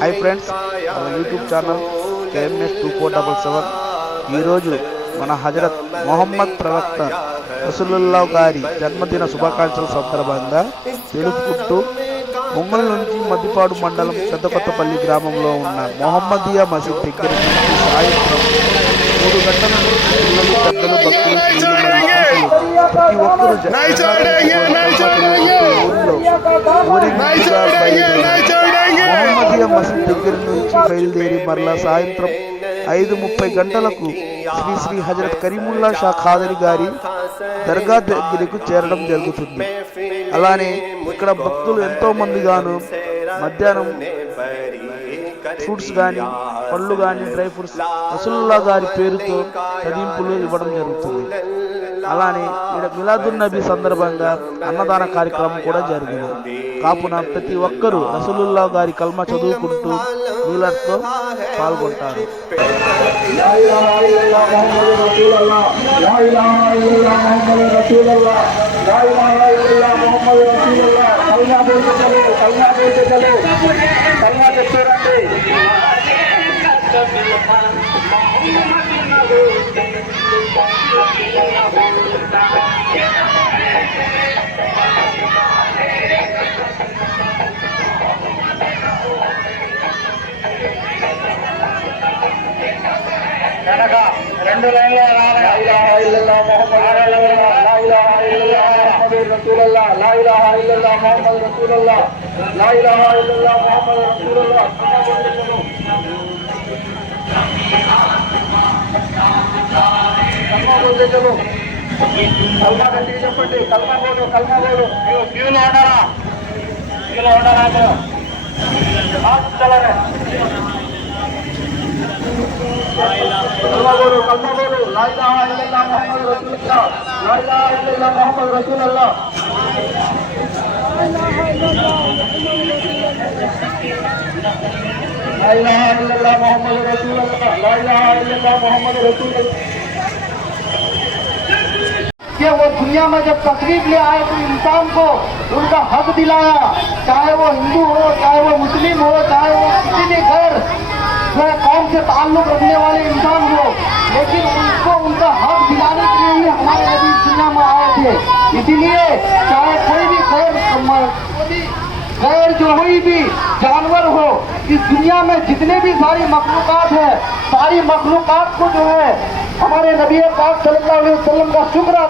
Hi friends మన YouTube channel KMS 2477 ఈ రోజు మన హజరత్ మొహమ్మద్ ప్రవక్త రసూలుల్లాహ్ గారి జన్మదిన శుభాకాంక్షల సందర్భంగా తెలుపుకుంటూ ఒంగోలు నుంచి మద్దిపాడు మండలం పెద్దకొత్తపల్లి గ్రామంలో ఉన్న మొహమ్మదియా మసీద్ దగ్గర నుంచి సాయంత్రం 3 గంటల నుంచి పిల్లలు పెద్దలు భక్తులు స్త్రీలు మరియు ప్రతి ఒక్కరూ మొహమ్మదియా మసీద్ దగ్గర నుంచి బయలుదేరి మరలా సాయంత్రం 5:30 గంటలకు శ్రీ శ్రీ హజరత్ కరీముల్లా షా ఖాదరి గారి దర్గా దగ్గరకు చేరడం జరుగుతుంది. అలానే ఇక్కడ భక్తులు ఎంతో మంది గాను మధ్యాహ్నం ఫ్రూట్స్ కానీ పళ్ళు కానీ డ్రై ఫ్రూట్స్ రసూలుల్లాహ్ గారి పేరుతో చదింపులు ఇవ్వడం జరుగుతుంది. అలానే ఇక్కడ మిలాదున్ నబీ సందర్భంగా అన్నదాన కార్యక్రమం కూడా జరిగింది. కావున ప్రతి ఒక్కరూ రసూలుల్లాహ్ గారి కల్మా చదువుకుంటూ మీలతో పాల్గొంటారు. రెండు లైన్ల లా ఇలాహా ఇల్లల్లాహ్ ముహమ్మద్ రసూలుల్లాహ్ లా ఇలాహా ఇల్లల్లాహ్ ముహమ్మద్ రసూలుల్లాహ్ లా ఇలాహా ఇల్లల్లాహ్ ముహమ్మద్ రసూలుల్లాహ్ కల్మా బోల్తే చలో కల్మా గట్టిగా చెప్పండి. కల్మా బోలు క్యూలో ఉండాలా చలరే कलमा बोलो ला इलाहा इल्लल्लाह मुहम्मद रसूलुल्लाह ला इलाहा इल्लल्लाह मुहम्मद रसूलुल्लाह ला इलाहा इल्लल्लाह मुहम्मद रसूलुल्लाह ला इलाहा इल्लल्लाह मुहम्मद रसूलुल्लाह। कि वो दुनिया में जब तशरीफ ले आए तो इंसान को उनका हक दिलाया, चाहे वो हिंदू हो, चाहे वो मुस्लिम हो, चाहे वो किसी भी घर कौम से ताल्लुक रखने वाले इंसान हो, लेकिन उनको उनका हक दिलाने के लिए ही हमारे नबी दुनिया में आए थे। इसीलिए चाहे कोई भी गैर जो कोई भी जानवर हो, इस दुनिया में जितने भी सारी मखलूकात है, सारी मखलूकात को जो है हमारे नबी पाक सल्लल्लाहु अलैहि वसल्लम का शुक्र